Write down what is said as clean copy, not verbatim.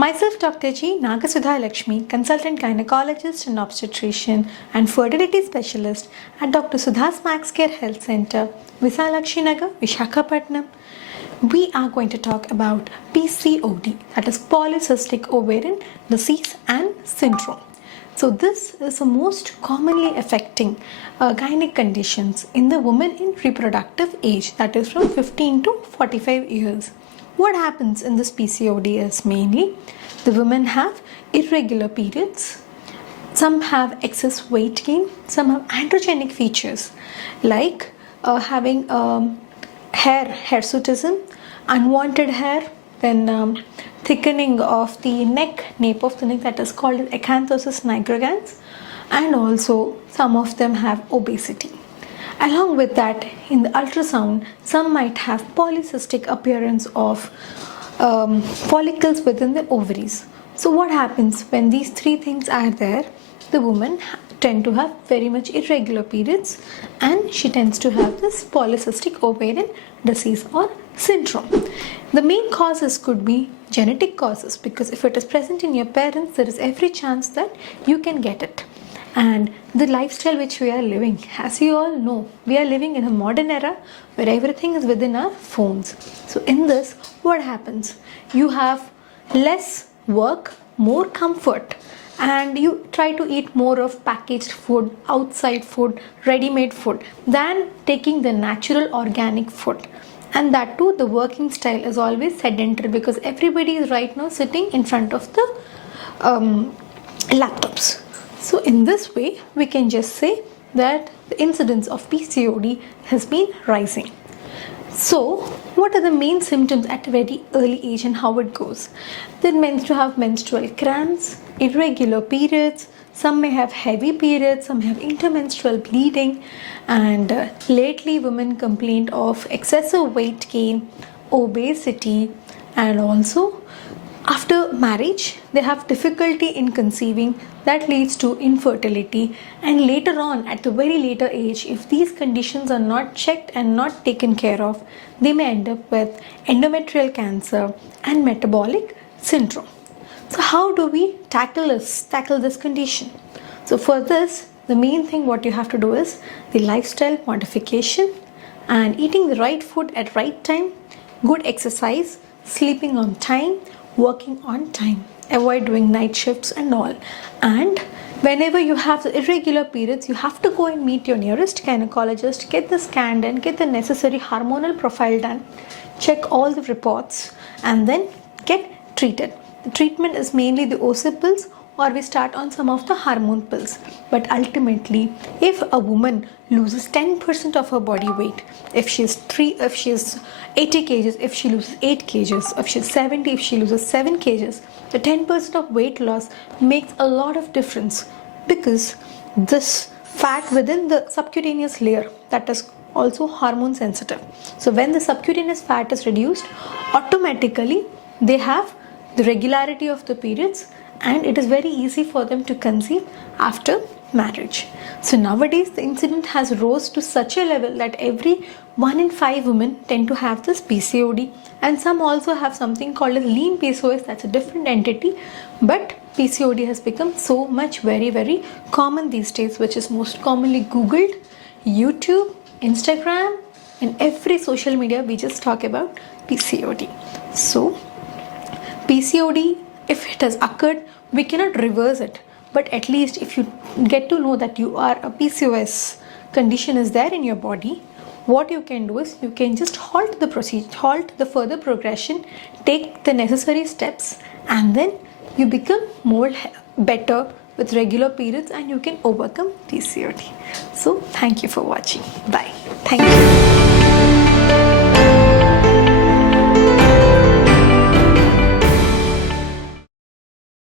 Myself Dr. G. NagaSudha Lakshmi, consultant gynecologist and obstetrician and fertility specialist at Dr. Sudha's Max Care Health Center, Visalakshi Nagar, Vishakhapatnam. We are going to talk about PCOD, that is Polycystic Ovarian Disease and Syndrome. So this is the most commonly affecting gynec conditions in the woman in reproductive age, that is from 15 to 45 years. What happens in this PCOD is mainly the women have irregular periods, some have excess weight gain, some have androgenic features like having hirsutism, unwanted hair, then thickening of the nape of the neck, that is called acanthosis nigricans, and also some of them have obesity. Along with that, in the ultrasound, some might have polycystic appearance of follicles within the ovaries. So what happens when these three things are there? The woman tend to have very much irregular periods and she tends to have this polycystic ovarian disease or syndrome. The main causes could be genetic causes, because if it is present in your parents, there is every chance that you can get it. And the lifestyle which we are living, as you all know, we are living in a modern era where everything is within our phones. So in this, what happens? You have less work, more comfort, and you try to eat more of packaged food, outside food, ready-made food than taking the natural organic food. And that too, the working style is always sedentary, because everybody is right now sitting in front of the laptops. So in this way, we can just say that the incidence of PCOD has been rising. So what are the main symptoms at a very early age and how it goes? They're meant to have menstrual cramps, irregular periods, some may have heavy periods, some have intermenstrual bleeding, and lately women complained of excessive weight gain, obesity, and also after marriage they have difficulty in conceiving. That leads to infertility, and later on, at the very later age, if these conditions are not checked and not taken care of, they may end up with endometrial cancer and metabolic syndrome. So how do we tackle this condition? So for this, the main thing what you have to do is the lifestyle modification and eating the right food at right time, good exercise, sleeping on time, working on time, avoid doing night shifts and all. And whenever you have the irregular periods, you have to go and meet your nearest gynecologist, get the scan done, get the necessary hormonal profile done, check all the reports, and then get treated. The treatment is mainly the OC pills, or we start on some of the hormone pills. But ultimately, if a woman loses 10% of her body weight, if she is 80 kgs, if she loses 8 kgs, if she's 70, if she loses 7 kgs, the 10% of weight loss makes a lot of difference, because this fat within the subcutaneous layer, that is also hormone sensitive. So when the subcutaneous fat is reduced, automatically they have the regularity of the periods, and it is very easy for them to conceive after marriage. So nowadays the incidence has rose to such a level that every 1 in 5 women tend to have this PCOD, and some also have something called as lean PCOS. That's a different entity, but PCOD has become so much very common these days, which is most commonly Googled, YouTube, Instagram, and every social media we just talk about PCOD. So PCOD, if it has occurred, we cannot reverse it, but at least if you get to know that you are a PCOS condition is there in your body, what you can do is you can just halt the procedure, halt the further progression, take the necessary steps, and then you become better with regular periods and you can overcome PCOD. So thank you for watching. Bye. Thank you.